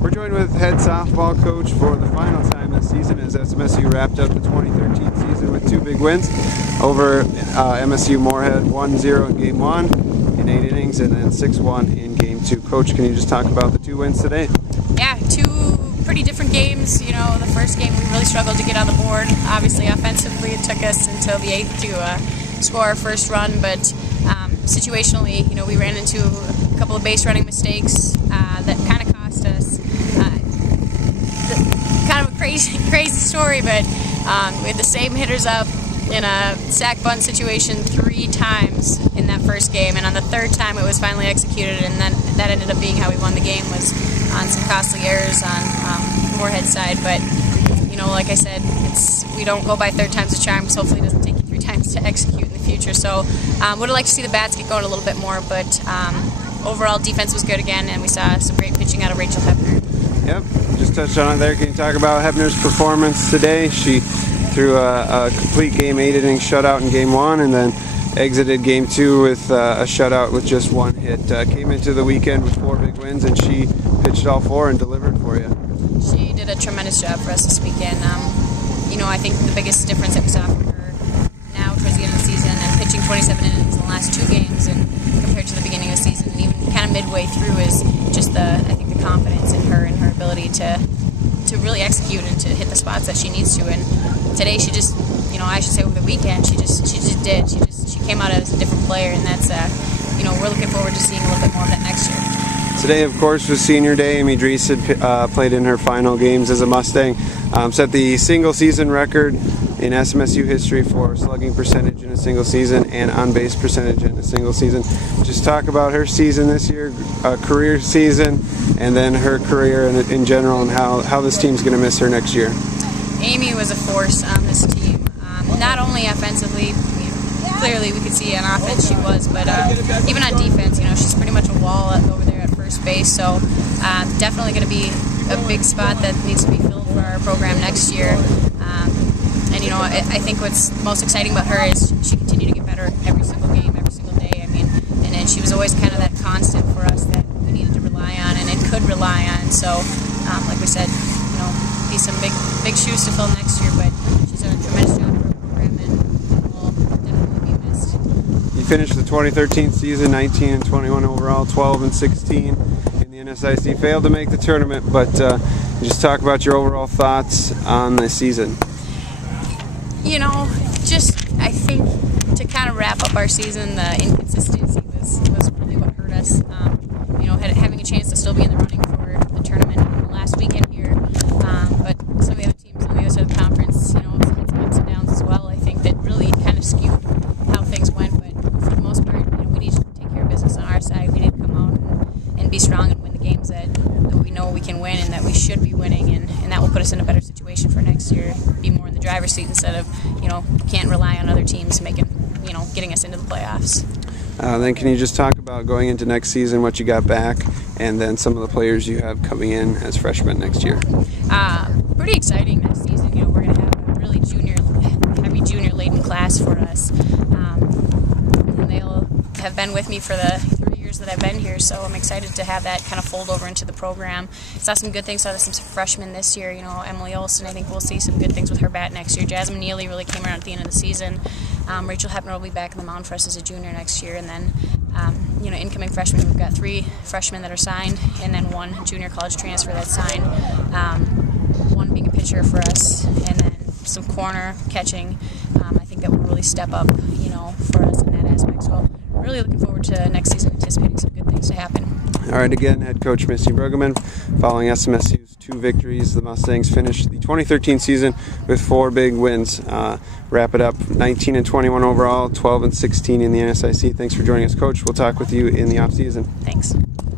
We're joined with head softball coach for the final time this season as SMSU wrapped up the 2013 season with 2 big wins over MSU Moorhead, 1-0 in Game 1 in 8 innings and then 6-1 in Game 2. Coach, can you just talk about the 2 wins today? Yeah, 2 pretty different games. You know, the first game we really struggled to get on the board. Obviously, offensively, it took us until the 8th to score our first run, but situationally, you know, we ran into a couple of base running mistakes that kind of cost us. Kind of a crazy story, but we had the same hitters up in a sack bunt situation 3 times in that first game, and on the 3rd time it was finally executed, and then that ended up being how we won the game, was on some costly errors on Moorhead's side. But you know, like I said, we don't go by 3rd time's a charm, because hopefully it doesn't take you 3 times to execute in the future. So would have liked to see the bats get going a little bit more, but overall defense was good again, and we saw some great pitching out of Rachel Hebner. Yep, just touched on it there. Can you talk about Hebner's performance today? She threw a complete game 8-inning shutout in Game 1 and then exited Game 2 with a shutout with just 1 hit. Came into the weekend with 4 big wins, and she pitched all 4 and delivered for you. She did a tremendous job for us this weekend. You know, I think the biggest difference that we saw from her now towards the end of the season, and pitching 27 innings in the last 2 games and compared to the beginning of the season, and even kind of midway through, is just I think the confidence in her and her ability to really execute and to hit the spots that she needs to. And today she just, you know, I should say over the weekend, she just did. She came out as a different player, and that's you know, we're looking forward to seeing a little bit more of that next year. Today, of course, was senior day. Amy Dries had played in her final games as a Mustang, set the single season record in SMSU history for slugging percentage in a single season and on-base percentage in a single season. Just talk about her season this year, career season, and then her career in general, and how this team's going to miss her next year. Amy was a force on this team, not only offensively. Clearly we could see on offense she was, but even on defense, you know, she's pretty much a wall over there at first base. So definitely going to be a big spot that needs to be filled for our program next year. And you know, I think what's most exciting about her is she continued to get better every single game, every single day. I mean, and she was always kind of that constant for us that we needed to rely on and could rely on. So like we said, you know, be some big shoes to fill next year, but she's done a tremendous job for our program and will definitely be missed. You finished the 2013 season 19-21 overall, 12-16 in the NSIC. Failed to make the tournament, but just talk about your overall thoughts on the season. You know, just I think to kind of wrap up our season, the inconsistency was really what hurt us. You know, having a chance to still be in the running for the tournament last weekend here, but some of the other teams on the other side of the conference, you know, had some ups and downs as well. I think that really kind of skewed how things went, but for the most part, you know, we need to take care of business on our side. We need to come out and be strong and win the games that we know we can win and that we should be winning, and that will put us in a better situation for next year. Be more in the driver's seat instead of, you know, can't rely on other teams getting us into the playoffs. Then can you just talk about going into next season, what you got back, and then some of the players you have coming in as freshmen next year? Pretty exciting next season. You know, we're going to have a really heavy junior-laden class for us. And they'll have been with me for the 3 years that I've been here, so I'm excited to have that kind of fold over into the program. Saw some good things out of some freshmen this year. You know, Emily Olson, I think we'll see some good things with her bat next year. Jasmine Neely really came around at the end of the season. Rachel Hebner will be back in the mound for us as a junior next year, and then you know, incoming freshmen, we've got 3 freshmen that are signed, and then 1 junior college transfer that's signed. 1 being a pitcher for us, and then some corner catching. I think that will really step up, you know, for us in that aspect. So really looking forward to next season, anticipating some good things to happen. All right, again, head coach Missy Bruggeman. Following SMSU's 2 victories, the Mustangs finished the 2013 season with 4 big wins. Wrap it up 19-21 overall, 12-16 in the NSIC. Thanks for joining us, Coach. We'll talk with you in the off season. Thanks.